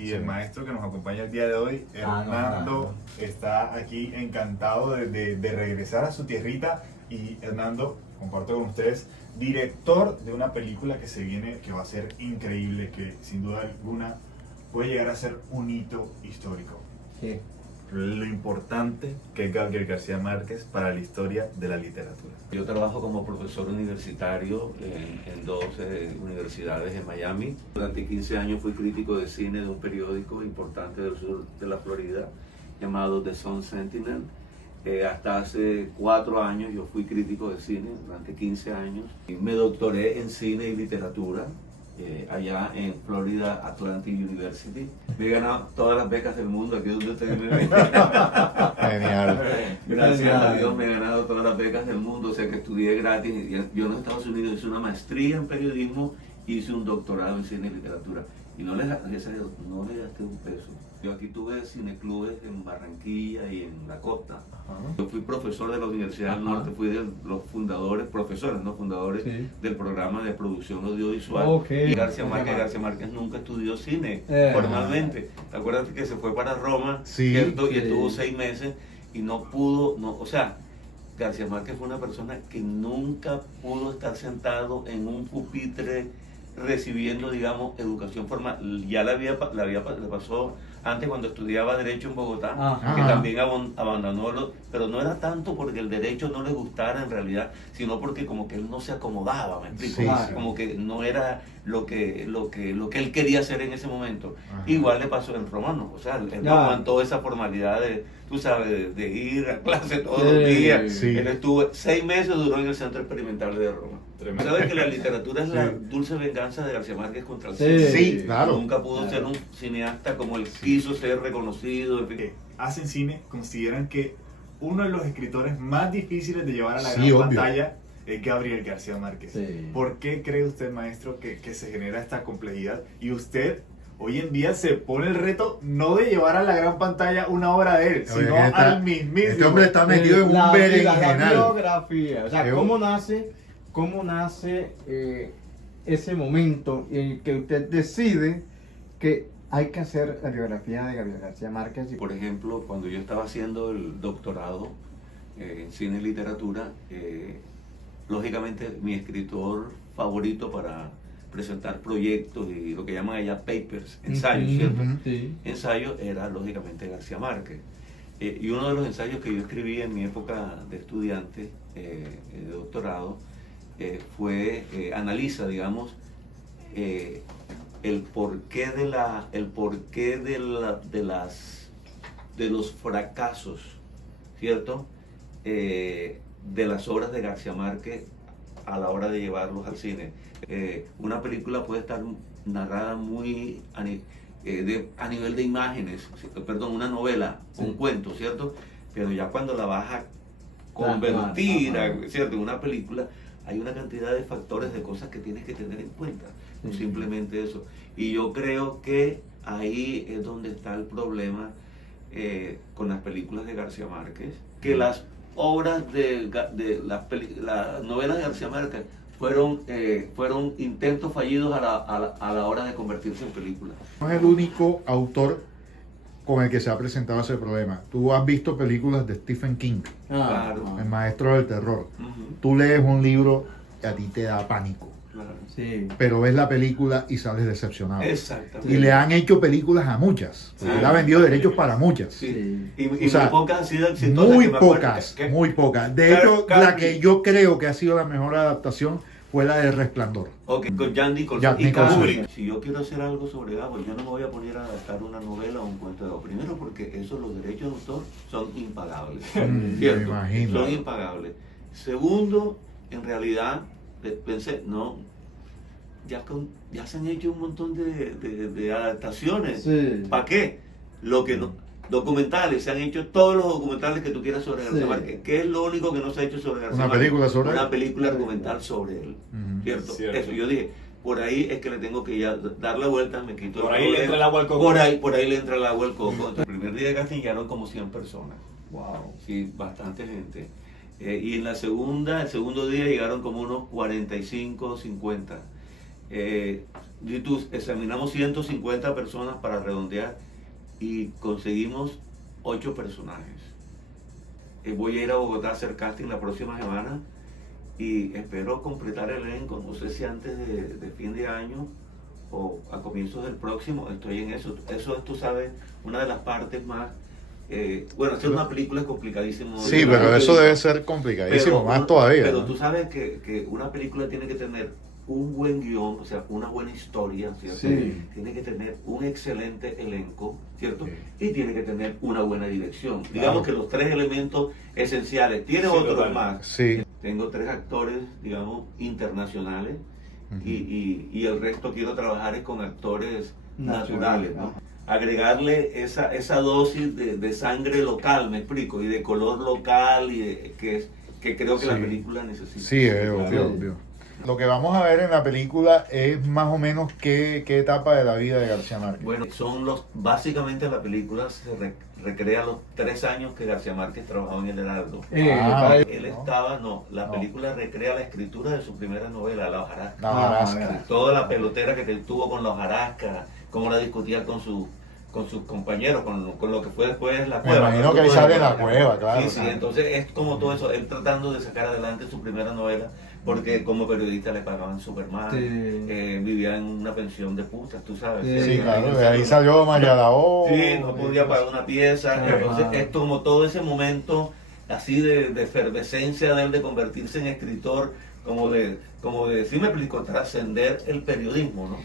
Y el maestro que nos acompaña el día de hoy, Hernando, está aquí encantado de regresar a su tierrita. Y Hernando, comparto con ustedes, director de una película que se viene, que va a ser increíble, que sin duda alguna puede llegar a ser un hito histórico. Sí. Lo importante que es Gabriel García Márquez para la historia de la literatura. Yo trabajo como profesor universitario en dos universidades en Miami. Durante 15 años fui crítico de cine de un periódico importante del sur de la Florida llamado The Sun Sentinel. Hasta hace 4 años yo fui crítico de cine durante 15 años. Y me doctoré en cine y literatura allá en Florida Atlantic University. Me he ganado todas las becas del mundo, aquí donde ustedes me ven. Genial. Gracias a Dios me he ganado todas las becas del mundo, o sea que estudié gratis. Yo en los Estados Unidos hice una maestría en periodismo y hice un doctorado en cine y literatura. Y no le gasté un peso. Yo aquí tuve cineclubes en Barranquilla y en la costa. Yo fui profesor de la Universidad del Norte, fui de los fundadores, profesores, no fundadores, del programa de producción audiovisual. Y García Márquez nunca estudió cine formalmente. ¿Te acuerdas que se fue para Roma, ¿cierto? Y estuvo 6 meses y no pudo, o sea, García Márquez fue una persona que nunca pudo estar sentado en un pupitre recibiendo, digamos, educación formal. Ya le pasó antes cuando estudiaba Derecho en Bogotá, que también abandonó, pero no era tanto porque el derecho no le gustara en realidad, sino porque como que él no se acomodaba, ¿me explico? Sí. Como que no era lo que él quería hacer en ese momento. Igual le pasó en Roma, ¿no? O sea, él no aguantó esa formalidad de, tú sabes, de ir a clase todos los días. Sí. Él estuvo 6 meses, duró en el Centro Experimental de Roma. Tremendo. ¿Sabes que la literatura es la dulce venganza de García Márquez contra el cine? Sí, claro. Nunca pudo ser un cineasta como él quiso ser reconocido. Hacen cine, consideran que uno de los escritores más difíciles de llevar a la gran obvio. pantalla es Gabriel García Márquez. Sí. ¿Por qué cree usted, maestro, que se genera esta complejidad? Y usted hoy en día se pone el reto no de llevar a la gran pantalla una obra de él, sino al mismísimo. Este hombre está metido en un berenjenal. La biografía, o sea, ¿Qué? ¿cómo nace ese momento en el que usted decide que hay que hacer la biografía de Gabriel García Márquez? Por ejemplo, cuando yo estaba haciendo el doctorado en cine y literatura, lógicamente mi escritor favorito para presentar proyectos y lo que llaman allá papers, ensayos, ¿cierto? Sí. Ensayos era lógicamente García Márquez. Y uno de los ensayos que yo escribí en mi época de estudiante, de doctorado, analiza, digamos, el porqué de los fracasos, ¿cierto? De las obras de García Márquez a la hora de llevarlos al cine. Una película puede estar narrada muy a nivel de imágenes, perdón, una novela, un cuento, ¿cierto? Pero ya cuando la vas a convertir, ¿cierto?, en una película, hay una cantidad de factores, de cosas que tienes que tener en cuenta, no simplemente eso. Y yo creo que ahí es donde está el problema con las películas de García Márquez, que las obras las novelas de García Márquez fueron intentos fallidos a la hora de convertirse en películas. No es el único autor con el que se ha presentado ese problema. Tú has visto películas de Stephen King, Claro. el maestro del terror. Ujú. Tú lees un libro y a ti te da pánico, Claro. Sí. pero ves la película y sales decepcionado. Exactamente. Y le han hecho películas a muchas. Sí. Él ha vendido derechos para muchas. Sí. Sí. Y O sea, muy pocas han sido exitosas. Muy que me acuerdo pocas, que- muy pocas. De Car- hecho, Carrie. la que yo creo que ha sido la mejor adaptación fue la de Resplandor. Ok, con Jack Nicholson Jack y Nicholson. Kubrick. Si yo quiero hacer algo sobre Gabo, yo no me voy a poner a adaptar una novela o un cuento de Gabo. Primero porque los derechos de autor son impagables. ¿Cierto? Me imagino. Son impagables. Segundo, en realidad, pensé, no, ya se han hecho un montón de adaptaciones. Sí. ¿Para qué? Lo que no, documentales, se han hecho todos los documentales que tú quieras sobre García Sí. Márquez. ¿Qué es lo único que no se ha hecho sobre García Una Márquez? película sobre Una él. película argumental sobre él. Ujú. ¿Cierto? Cierto. Eso, yo dije, por ahí es que le tengo que ya dar la vuelta, me quito Por el ahí le problema. entra el agua al coco. Por ahí le entra el agua al coco. Entonces, el primer día de casting llegaron como 100 personas. Wow. Sí, bastante gente. Y en el segundo día llegaron como unos 45, 50. Y tú, examinamos 150 personas para redondear y conseguimos 8 personajes. Voy a ir a Bogotá a hacer casting la próxima semana y espero completar el elenco, no sé si antes de fin de año o a comienzos del próximo. Estoy en eso. Eso es, tú sabes, una de las partes más... bueno, hacer una película es complicadísimo. Sí, pero eso debe ser complicadísimo, más todavía. Pero ¿no? tú sabes que una película tiene que tener un buen guión, o sea, una buena historia, ¿cierto? Sí. Tiene que tener un excelente elenco, ¿cierto? Sí. Y tiene que tener una buena dirección. Claro. Digamos que los 3 elementos esenciales. Tiene Sí, otros total. más. Sí. Tengo 3 actores, digamos, internacionales Ujú. y el resto quiero trabajar es con actores Nacional, naturales, ¿no? ajá. Agregarle esa dosis de sangre local, me explico, y de color local, que creo que la Sí. película necesita. Sí, es obvio, claro. obvio. Lo que vamos a ver en la película es más o menos qué etapa de la vida de García Márquez. Bueno, básicamente la película se recrea los 3 años que García Márquez trabajó en El Heraldo. Él estaba, la No. película recrea la escritura de su primera novela, La hojarasca. La hojarasca. Ah, Toda la pelotera que tuvo con la hojarasca, cómo la discutía con sus compañeros, con lo que fue después la Me cueva. imagino que ahí sale la cueva, claro. Sí, sí, entonces es como todo eso, él tratando de sacar adelante su primera novela, porque como periodista le pagaban súper mal, Sí. vivía en una pensión de putas, tú sabes. Sí, Sí, claro, de ahí salió Mayalao. Sí, no podía pagar una pieza, Ajá. entonces es como todo ese momento así de efervescencia de él de convertirse en escritor, como de sí me explico, trascender el periodismo, ¿no?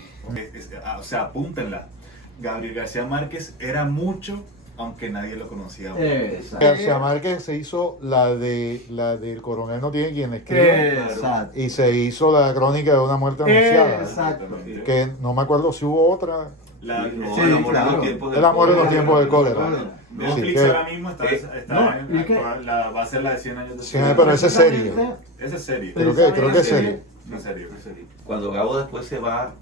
O sea, apúntenla. Gabriel García Márquez era mucho, aunque nadie lo conocía aún. Exacto. García Márquez se hizo la del coronel no tiene quien le escriba Exacto. y se hizo la crónica de una muerte anunciada. Exacto. Que no me acuerdo si hubo otra. La, No, Sí, el amor claro. en los tiempos del El amor en los cólera. tiempos del cólera. Netflix Sí, que- ahora mismo está, no, en- y que- va a ser la de 100 años de Sí, pero esa es serie. Esa es serie. Creo que es serie. Una serie. Cuando Gabo después se va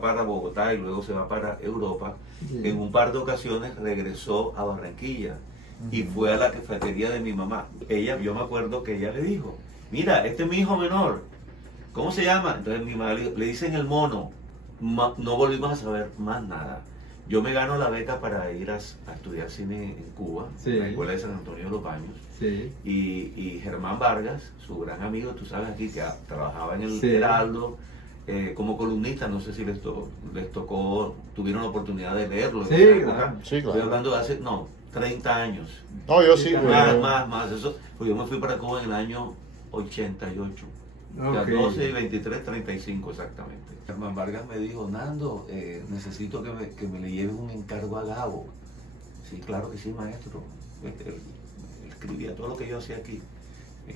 para Bogotá y luego se va para Europa, en un par de ocasiones regresó a Barranquilla y fue a la cafetería de mi mamá. Yo me acuerdo que ella le dijo, mira, este es mi hijo menor, ¿cómo se llama? Entonces mi mamá le dicen el mono. No volvimos a saber más nada. Yo me gano la beca para ir a estudiar cine en Cuba, Sí. en la Escuela de San Antonio de los Baños. Sí. Y Germán Vargas, su gran amigo, tú sabes aquí, que trabajaba en el Sí. Heraldo como columnista, no sé si les tocó, tuvieron la oportunidad de leerlo. Sí, en esa época. claro. Sí, Estoy claro. hablando de hace, 30 años. No, yo sí, Sí, güey. Más. Eso, pues yo me fui para Cuba en el año 88. O sea, Ok. 12, 23, 35 exactamente. Germán Vargas me dijo, Nando, necesito que me le lleves un encargo a Gabo. Sí, claro que sí, maestro. Él escribía todo lo que yo hacía aquí.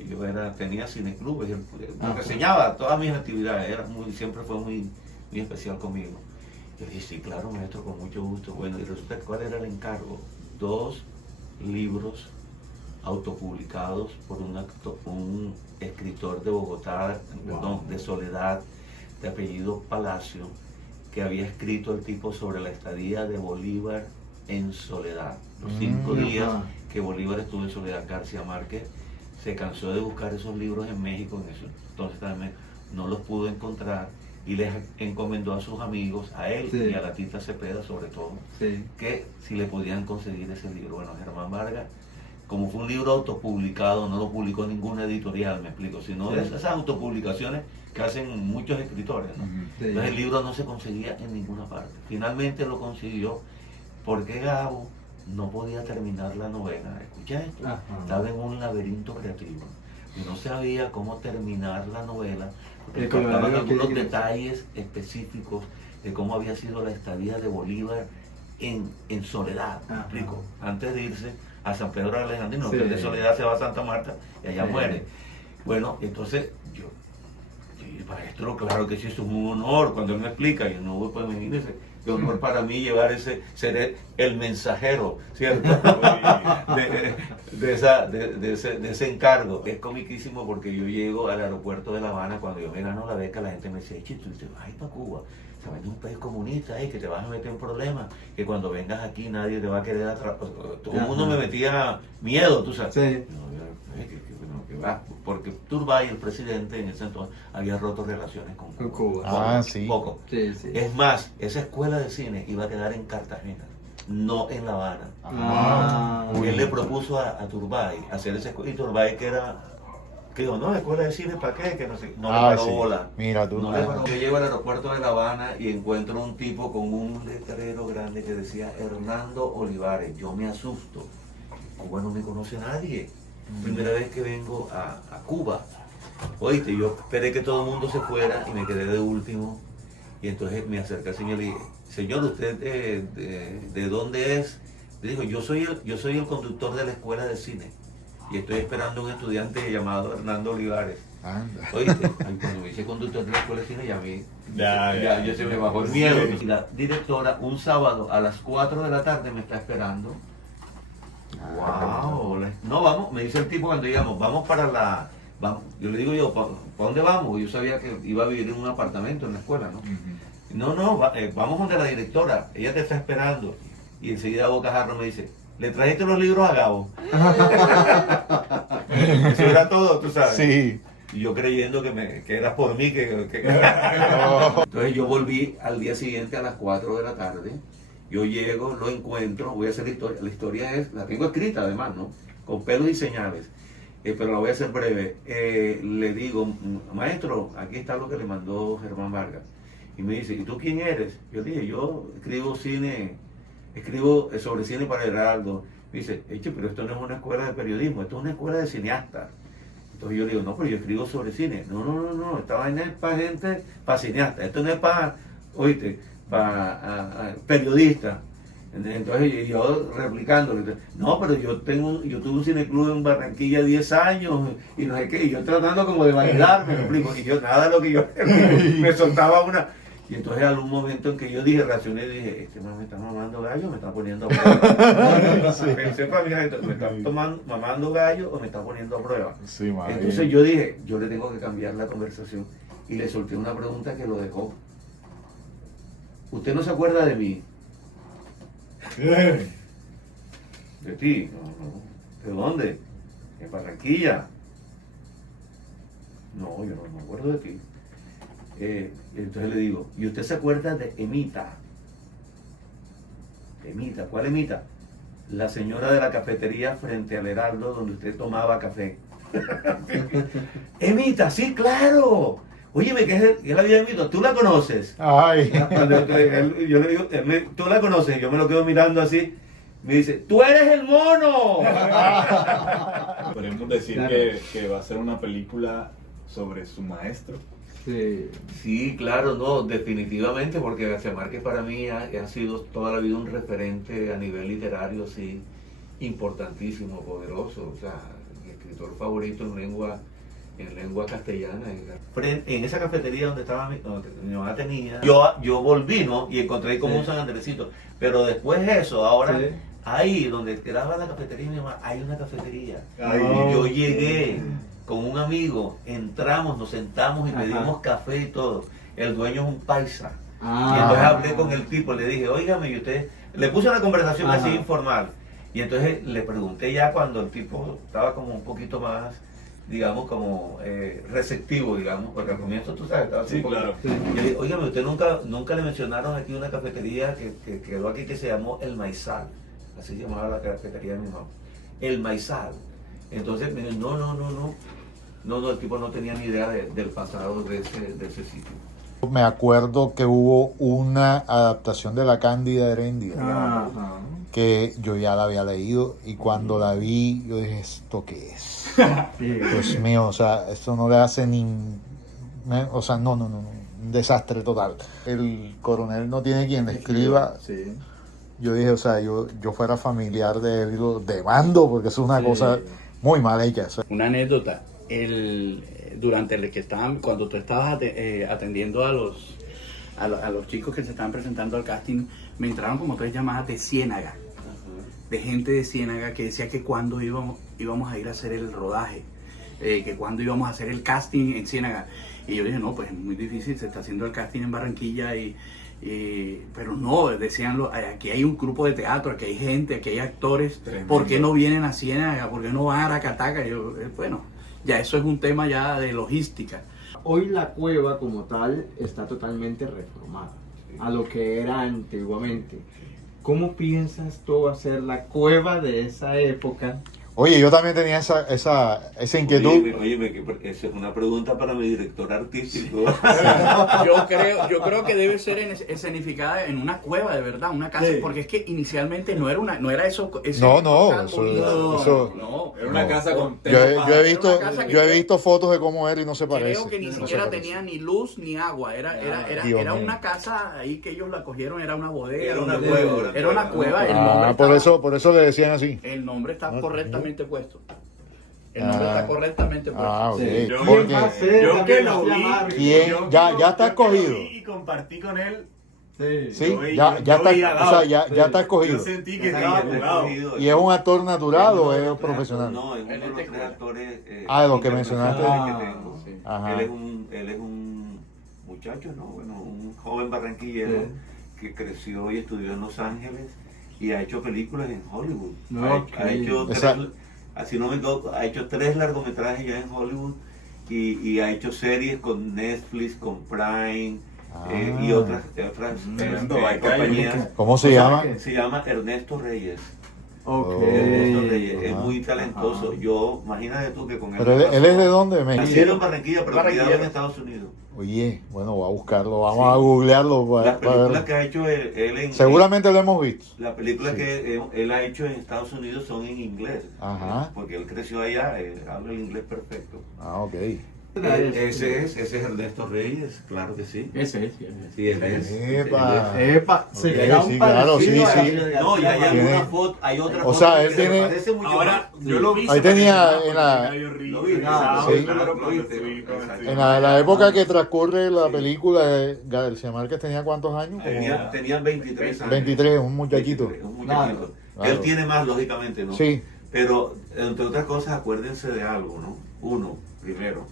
Yo tenía cineclubes, reseñaba todas mis actividades, siempre fue muy especial conmigo. Yo dije, sí, claro, maestro, con mucho gusto. Bueno, y resulta que ¿cuál era el encargo? 2 libros autopublicados por un escritor de Bogotá, de Soledad, de apellido Palacio, que había escrito el tipo sobre la estadía de Bolívar en Soledad. Los 5 días Ajá. que Bolívar estuvo en Soledad. García Márquez se cansó de buscar esos libros en México, entonces también no los pudo encontrar y les encomendó a sus amigos, a él Sí. y a la Tita Cepeda sobre todo, Sí. que si le podían conseguir ese libro. Bueno, Germán Vargas, como fue un libro autopublicado, no lo publicó ninguna editorial, me explico, sino Sí. esas autopublicaciones que hacen muchos escritores, ¿no? Sí. Entonces el libro no se conseguía en ninguna parte. Finalmente lo consiguió porque Gabo no podía terminar la novela. Escucha esto. Ajá. Estaba en un laberinto creativo y no sabía cómo terminar la novela porque El color faltaban de algunos los detalles específicos de cómo había sido la estadía de Bolívar en Soledad. ¿Me Ajá. explico? Antes de irse a San Pedro de Alejandrino, Sí. que de Soledad se va a Santa Marta y allá Sí. muere. Bueno, entonces yo, maestro, claro que sí, eso es un honor cuando él me explica, y no, pues imagínese, qué honor para mí llevar ser el mensajero, ¿cierto? de ese encargo. Es comiquísimo porque yo llego al aeropuerto de La Habana, cuando yo me gano la beca, la gente me dice, chito, tú te vas a ir para Cuba, sabes, es un país comunista, que te vas a meter en problemas, que cuando vengas aquí nadie te va a querer atrapar. Todo el mundo me metía miedo, tú sabes. Sí. No, qué porque Turbay, el presidente, en ese entonces había roto relaciones con Con Cuba. Cuba. Ah, sí. Poco. Sí, sí. Es más, esa escuela de cine iba a quedar en Cartagena, no en La Habana. Ah, Él le propuso a Turbay hacer esa escuela, y Turbay que dijo, no, escuela de cine, ¿para qué? Que no sé, no le paró sí. bola. Mira tú. No le paró. Yo llego al aeropuerto de La Habana y encuentro un tipo con un letrero grande que decía Hernando Olivares. Yo me asusto. Cuba no me conoce a nadie. Primera vez que vengo a Cuba. Oíste, yo esperé que todo el mundo se fuera y me quedé de último. Y entonces me acerqué al señor y le dije, señor, ¿usted de dónde es? Le dijo, yo soy el conductor de la escuela de cine. Y estoy esperando un estudiante llamado Hernando Olivares. Anda. Oíste, cuando me hice conductor de la escuela de cine, ya a mí, Ya. yo se me bajó el miedo. Y la directora, un sábado a las 4 de la tarde, me está esperando. ¡Wow! No, vamos, me dice el tipo cuando llegamos, vamos para la... Vamos. Yo le digo yo, ¿para dónde vamos? Yo sabía que iba a vivir en un apartamento en la escuela, ¿no? No, vamos donde la directora, ella te está esperando. Y enseguida Bocajarro me dice, ¿le trajiste los libros a Gabo? Eso era todo, tú sabes. Sí. Y yo creyendo que era por mí Entonces yo volví al día siguiente a las 4 de la tarde. Yo llego, lo encuentro, voy a hacer la historia. La historia la tengo escrita además, ¿no? Con pelos y señales. Pero la voy a hacer breve. Le digo, maestro, aquí está lo que le mandó Germán Vargas. Y me dice, ¿y tú quién eres? Yo dije, yo escribo sobre cine para Heraldo. Me dice, eche, pero esto no es una escuela de periodismo, esto es una escuela de cineastas. Entonces yo le digo, no, pero yo escribo sobre cine. No, esta vaina es para gente, para cineastas. Esto no es para, oíste, para periodistas. Entonces yo replicándole, no, pero yo tuve un cineclub en Barranquilla 10 años y no sé qué, y yo tratando como de validarme, me explico, y yo nada de lo que yo me soltaba una. Y entonces algún momento en que yo reaccioné y dije, este man me está mamando gallo, me está poniendo a prueba. Pensé para mí, me está mamando gallo o me está poniendo a prueba. Sí, madre. Entonces yo dije, yo le tengo que cambiar la conversación. Y le solté una pregunta que lo dejó. ¿Usted no se acuerda de mí? ¿De ti? No. ¿De dónde? ¿En Barranquilla? No, yo no me acuerdo de ti. Entonces le digo, ¿y usted se acuerda de Emita? Emita, ¿cuál Emita? La señora de la cafetería frente al Heraldo donde usted tomaba café. Emita, sí, claro. Óyeme, ¿qué es la vida de Emita? ¿Tú la conoces? Ay. Cuando yo le digo, ¿tú la conoces? Yo me lo quedo mirando así. Me dice, ¡tú eres el mono! Podemos decir Claro. que va a ser una película sobre su maestro. sí. Sí, claro, no, definitivamente, porque García Márquez para mí ha sido toda la vida un referente a nivel literario, sí, importantísimo, poderoso, o sea, mi escritor favorito en lengua castellana. En esa cafetería donde donde mi mamá tenía, yo volví, ¿no? Y encontré como Sí. un San Andresito, pero después de eso, ahora, Sí. ahí donde quedaba la cafetería de mi mamá, hay una cafetería. Ay. Y yo llegué con un amigo, entramos, nos sentamos y Ajá. pedimos café y todo. El dueño es un paisa. Ah. Y entonces hablé con el tipo, le dije, óigame, y usted, le puse una conversación Ajá. así informal. Y entonces le pregunté ya cuando el tipo estaba como un poquito más, digamos, como receptivo, digamos, porque al comienzo tú sabes, estaba así Sí, un poquito. claro. Sí. Y le dije, óigame, usted nunca le mencionaron aquí una cafetería que quedó aquí que se llamó El Maizal. Así se llamaba la cafetería de mi mamá. El Maizal. Entonces me dijo, no, el tipo no tenía ni idea del pasado de ese sitio. Me acuerdo que hubo una adaptación de La Cándida Heréndida Ajá. que yo ya la había leído y cuando la vi yo dije, ¿esto qué es? Sí. Dios mío, o sea, esto no le hace ni... O sea, no, un desastre total. El coronel no tiene quien le escriba. Sí. Yo dije, o sea, yo fuera familiar de él y lo demando porque eso es una Sí. cosa muy mala hay que hacer. Una anécdota, cuando tú estabas atendiendo a los chicos que se estaban presentando al casting, me entraron como 3 llamadas de Ciénaga, de gente de Ciénaga que decía que cuando íbamos a ir a hacer el rodaje, que cuando íbamos a hacer el casting en Ciénaga. Y yo dije, no, pues es muy difícil, se está haciendo el casting en Barranquilla pero no, decían, aquí hay un grupo de teatro, aquí hay gente, aquí hay actores, Tremendo. ¿por qué no vienen a Ciénaga? ¿Por qué no van a Aracataca? Y yo, bueno, ya eso es un tema ya de logística. Hoy la cueva como tal está totalmente reformada a lo que era antiguamente. ¿Cómo piensas tú hacer la cueva de esa época? Oye, yo también tenía esa inquietud. Óyeme, que esa es una pregunta para mi director artístico. Yo creo que debe ser escenificada en una cueva de verdad, una casa, Sí. porque es que inicialmente no era eso. ese No, local eso- bonito. eso- No, Era una No. casa con Yo, techo he- yo he bajo. visto, Era una casa que yo he creo- visto fotos de cómo era y no se creo parece. que ni No se siquiera parece. tenía ni luz ni agua, Dios era mío. una casa ahí que ellos la cogieron, era una bodega, Era una donde- cueva, era una cueva, el Ah, nombre por estaba- eso le decían así. el nombre está Ah, correctamente puesto. El nombre Ah. está correctamente puesto. Ah, ok. Sí. Yo- Porque- ¿Quién va a ser Yo que Gabriel lo García vi, Márquez? ¿Quién? yo Ya- que ya está yo que lo escogido. vi y compartí con él. Sí. Sí, Yo vi- ya yo está, veía o sea, dado. ya Sí. está Yo escogido. sentí que Sí, estaba ya está jugado. escogido. ¿Y es un actor natural o Él es no profesional? No, es uno de En los este tres juego. actores Ah, los que mencionaste. internacionales que tengo. Sí. Ajá. Él es un muchacho, ¿no? Bueno, un joven barranquillero que creció y estudió en Los Ángeles y ha hecho películas en Hollywood. Ok. Ha hecho Esa- así no me equivoco, ha hecho 3 largometrajes ya en Hollywood y ha hecho series con Netflix, con Prime y otras Tremendo baicayo. compañías. ¿Cómo se O sea llama? que- Se llama Ernesto Reyes. Ok. Ernesto Reyes. Es Ajá. muy talentoso. Ajá. Yo, imagínate tú que con él. Pero él es de dónde, Nacido en México. Barranquilla, pero Barranquilla. criado en Estados Unidos. Oye, bueno, voy a buscarlo, vamos Sí. a googlearlo Las para películas ver. que ha hecho él en. Seguramente lo hemos visto. Las películas Sí. que él ha hecho en Estados Unidos son en inglés. Ajá. Porque él creció allá, habla el inglés perfecto. Ah, ok. Ese es Ernesto Reyes, claro que sí. Ese es. Sí, él es. Epa. Epa, se Ok, le da un sí, claro, parecido sí, a sí. Gabriel García No, y hay Márquez. alguna foto, hay otra O foto sea, que él se tiene- parece mucho Ahora, más. yo lo vi. Ahí tenía en la- Lo vi, Ah, Sí, sí, claro, lo cuando viste, fui, exacto. cuando fui. En la época que transcurre la Sí. película, García Márquez tenía cuántos años? Como Tenían 23 años. 23, un muchachito. 23, un muchachito. Claro. Él tiene más, lógicamente, ¿no? Sí. Pero, entre otras cosas, acuérdense de algo, ¿no? Uno, primero,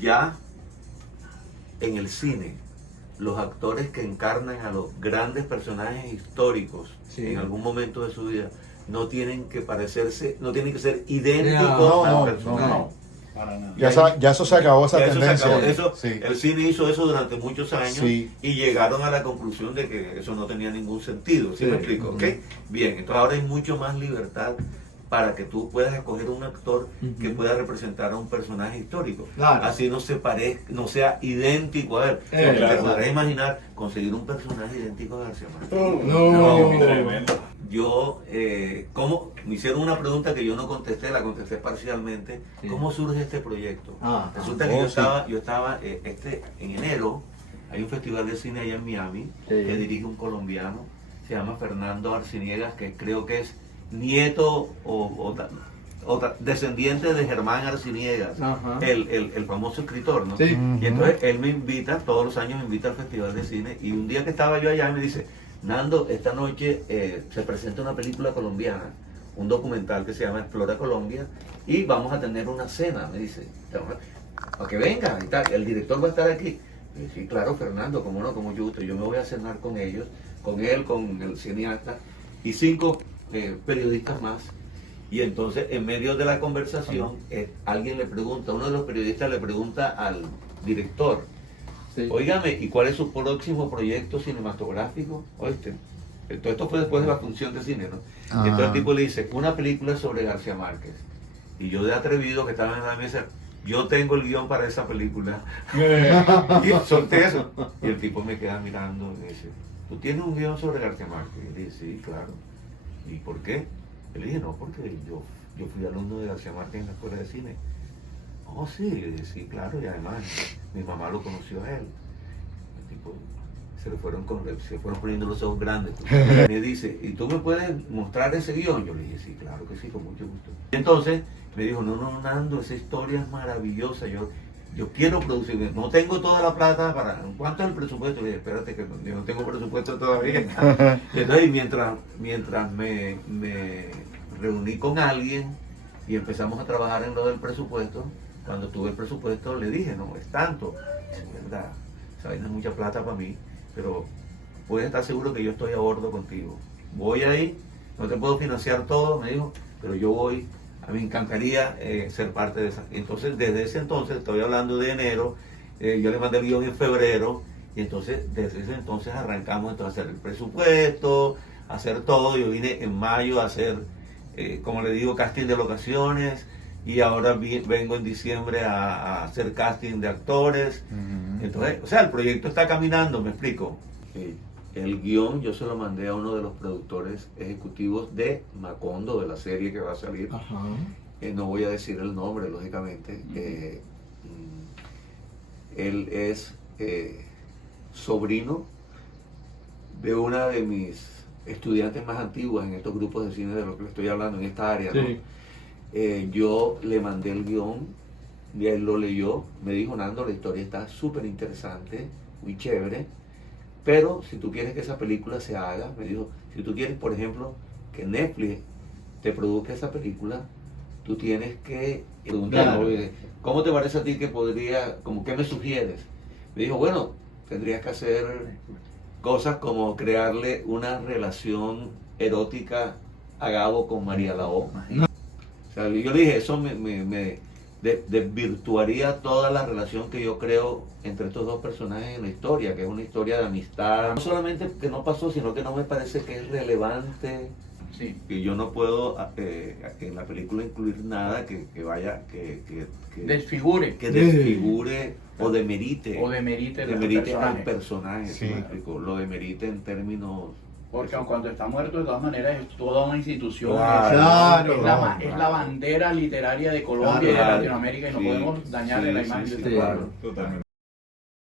ya en el cine, los actores que encarnan a los grandes personajes históricos Sí. en algún momento de su vida, no tienen que parecerse, no tienen que ser idénticos No, al no, personaje. no. Para nada. Ya eso se acabó, esa Ya eso se tendencia. acabó. Eso, Sí. El cine hizo eso durante muchos años Sí. y llegaron a la conclusión de que eso no tenía ningún sentido. ¿Sí, Sí. me explico? ¿Ok? Bien, entonces ahora hay mucho más libertad para que tú puedas escoger un actor que Ujú. pueda representar a un personaje histórico. Claro. Así no se parezca, no sea idéntico a él. Porque claro. te podrás imaginar conseguir un personaje idéntico a García Márquez. No. Tremendo. Yo, ¿cómo? Me hicieron una pregunta que yo no contesté, la contesté parcialmente. Sí. ¿Cómo surge este proyecto? Ah, Resulta que oh, yo sí. estaba en enero, hay un festival de cine allá en Miami, Sí. que dirige un colombiano, se llama Fernando Arciniegas, que creo que es nieto o descendiente de Germán Arciniegas, Ajá. el famoso escritor, ¿no? Sí. Y entonces él me invita, todos los años me invita al festival de cine, y un día que estaba yo allá me dice, Nando, esta noche se presenta una película colombiana, un documental que se llama Explora Colombia, y vamos a tener una cena, me dice, para que venga y tal, el director va a estar aquí. Y yo, sí, claro, Fernando, como no, como yo me voy a cenar con ellos, con él, con el cineasta, y 5 periodistas más. Y entonces, en medio de la conversación, alguien le pregunta, uno de los periodistas le pregunta al director, Sí. óigame, ¿y cuál es su próximo proyecto cinematográfico? ¿Oíste? Todo esto fue después de la función de cine, ¿no? Ah. Y entonces el tipo le dice, una película sobre García Márquez. Y yo de atrevido que estaba en la mesa, yo tengo el guión para esa película. Y solté eso. Y el tipo me queda mirando y me dice, ¿tú tienes un guión sobre García Márquez? Y le dije, sí, claro. ¿Y por qué? Y le dije, no, porque yo fui alumno de García Márquez en la escuela de cine. Oh, sí, le dije, sí, claro, y además mi mamá lo conoció a él. El tipo se fueron poniendo los ojos grandes. Me dice, ¿y tú me puedes mostrar ese guión? Yo le dije, sí, claro que sí, con mucho gusto. Y entonces me dijo, no, Nando, esa historia es maravillosa, yo quiero producir, no tengo toda la plata para, ¿cuánto es el presupuesto? Le dije, espérate que yo no tengo presupuesto todavía. Y entonces mientras me reuní con alguien y empezamos a trabajar en lo del presupuesto, cuando tuve el presupuesto le dije, no, es tanto. Es verdad, esa vaina es mucha plata para mí, pero puedes estar seguro que yo estoy a bordo contigo. Voy ahí, no te puedo financiar todo, me dijo, pero yo voy A mí me encantaría ser parte de esa. Entonces, desde ese entonces, estoy hablando de enero, yo le mandé el guión en febrero, y entonces, desde ese entonces arrancamos entonces a hacer el presupuesto, a hacer todo. Yo vine en mayo a hacer, como le digo, casting de locaciones, y ahora vengo en diciembre a hacer casting de actores. Entonces, o sea, el proyecto está caminando, me explico. El guión yo se lo mandé a uno de los productores ejecutivos de Macondo, de la serie que va a salir. Ajá. No voy a decir el nombre, lógicamente. Él es sobrino de una de mis estudiantes más antiguas en estos grupos de cine de lo que le estoy hablando, en esta área, ¿no? Sí. Yo le mandé el guión y él lo leyó. Me dijo: Nando, la historia está súper interesante, muy chévere, pero si tú quieres que esa película se haga, me dijo, si tú quieres, por ejemplo, que Netflix te produzca esa película, tú tienes que preguntar, Claro. oye, ¿cómo te parece a ti que podría, como qué me sugieres? Me dijo, bueno, tendrías que hacer cosas como crearle una relación erótica a Gabo con María Lao. O sea, yo le dije, eso me desvirtuaría toda la relación que yo creo entre estos dos personajes en la historia, que es una historia de amistad. No solamente que no pasó, sino que no me parece que es relevante. Sí. Y yo no puedo en la película incluir nada que vaya, que Desfigure. que desfigure o demerite. O demerite el demerite personaje. al personaje. Sí. ¿Sí me explico? Lo demerite en términos. Porque aun cuando está muerto, de todas maneras, es toda una institución. Claro. Es la bandera literaria de Colombia y de Claro. Latinoamérica, y no Sí, podemos dañarle sí, la sí, imagen sí, de este claro. pueblo. Totalmente.